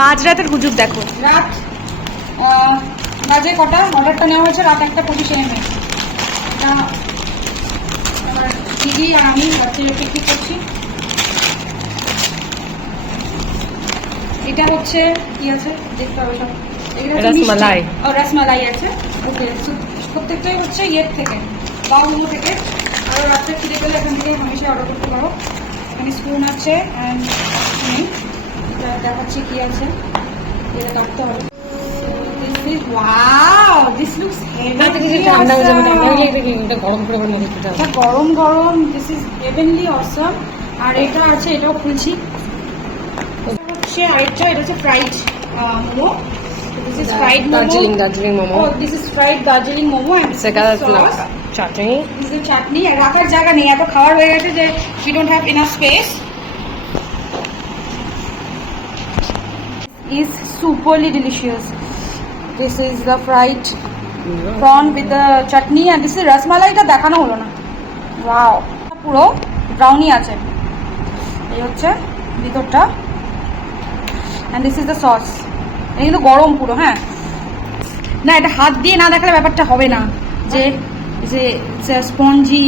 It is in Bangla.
মাঝরাতের হুজুর দেখো। রাত বাজে কটা, অর্ডারটা নেওয়া হয়েছে রাত 1:25 AM। এটা আমার দিদি আর আমি বাচ্চারা পিকনিক করছি। এটা হচ্ছে কি আছে দেখতে হবে সব। রসমালাই। রসমালাই আছে। ওকে, প্রত্যেকটাই হচ্ছে ইয়ের থেকে, বাউগুলো থেকে। আরও রাত্রে খিদে পেলে এখান থেকে হামেশা অর্ডার করতে পারো। এখানে স্পুন আছে অ্যান্ড নেই, এটা দেখাচ্ছি কি আছে, এটা কাটতে হবে। Wow, this looks heavenly awesome. গরম গরম, this is heavenly awesome. আর এটা আছে, এটাও খুলছি। হচ্ছে আরেকটা, এটা হচ্ছে fried momo. This is fried momo. Darjeeling momo. Oh, this is fried Darjeeling momo and sauce. Chutney. This is chutney. আর রাখার জায়গা নেই, এত খাবার হয়ে গেছে যে we don't have enough space. Is superly delicious. This is the fried prawn with the chutney and this is rasmalai. এটা দেখানো হলো না। Wow, পুরো ব্রাউনি আছে, এই হচ্ছে ভিতরটা। and this is the sauce. এটা কিন্তু গরম পুরো। হ্যাঁ না, এটা হাত দিয়ে না দেখালে ব্যাপারটা হবে না, যে স্পঞ্জি